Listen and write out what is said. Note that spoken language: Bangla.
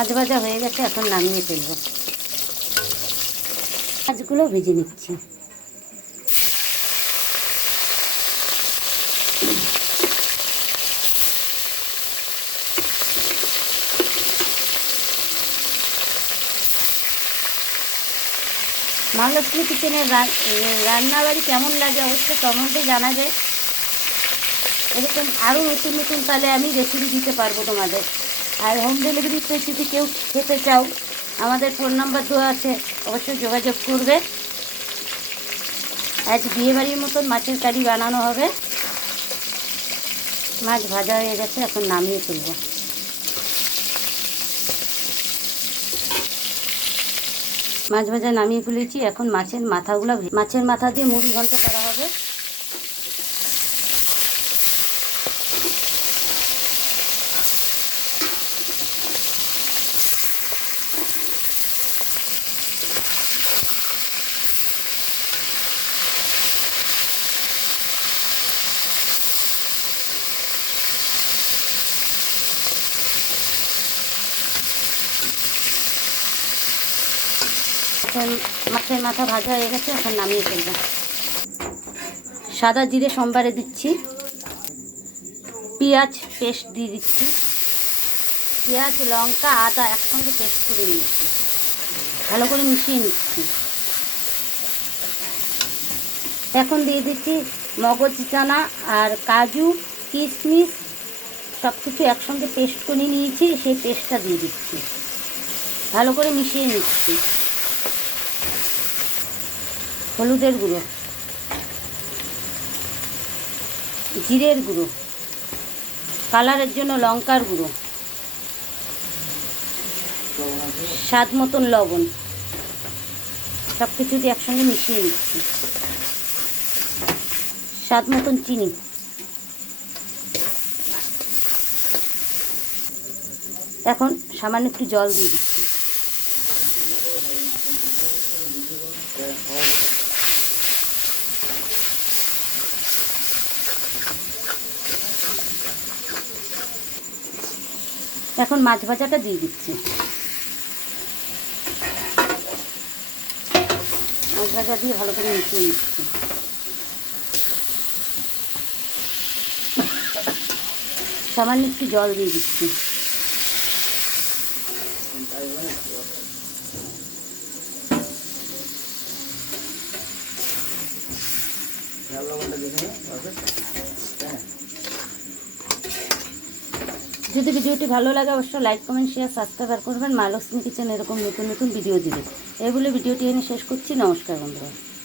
মাছ ভাজা হয়ে গেছে, এখন নামিয়ে ফেলবো। মাছগুলো ভেজে নিচ্ছি। মহালক্ষ্মী কিচেনের রান্নাবাড়ি কেমন লাগে অবশ্যই কমেন্টে জানাবে। এরকম আরও নতুন নতুন তাহলে আমি রেসিপি দিতে পারবো তোমাদের। আর হোম ডেলিভারিতে যদি কেউ খেতে চাও, আমাদের ফোন নাম্বার দেওয়া আছে, অবশ্যই যোগাযোগ করবে। আজ বিয়েবাড়ির মতন মাছের কারি বানানো হবে। মাছ ভাজা হয়ে গেছে, এখন নামিয়ে ফেলবো। মাছ ভাজা নামিয়ে ফেলেছি, এখন মাছের মাথা দিয়ে মুড়ি ঘন্ট করা হবে। মাছের মাথা ভাজা হয়ে গেছে, এখন নামিয়ে ফেলবো। সাদা জিরে সোমবারে দিচ্ছি, পেঁয়াজ পেস্ট দিয়ে দিচ্ছি। পেঁয়াজ, লঙ্কা, আদা একসঙ্গে পেস্ট করে নিয়েছি, ভালো করে মিশিয়ে নিচ্ছি। এখন দিয়ে দিচ্ছি মগজ দানা আর কাজু, কিশমিশ সব কিছু একসঙ্গে পেস্ট করে নিয়েছি, সেই পেস্টটা দিয়ে দিচ্ছি, ভালো করে মিশিয়ে নিচ্ছি। হলুদের গুঁড়ো, জিরের গুঁড়ো, কালারের জন্য লঙ্কার গুঁড়ো, স্বাদ মতন লবণ, সব কিছু দিয়ে একসঙ্গে মিশিয়ে নিচ্ছি। স্বাদ মতন চিনি, এখন সামান্য একটু জল দিয়ে দিচ্ছি। এখন মাছ ভাজাটা দিয়ে দিচ্ছি। মাছ ভাজা দিয়ে ভালো করে মিশিয়ে নিচ্ছি। সামান্য একটু জল দিয়ে দিচ্ছি। যদি ভিডিওটি ভালো লাগে অবশ্যই লাইক, কমেন্ট, শেয়ার, সাবস্ক্রাইব করবেন। মা লক্ষ্মী কিচেন এরকম নতুন নতুন ভিডিও দিবে। এই বলে ভিডিওটি এনে শেষ করছি। নমস্কার বন্ধুরা।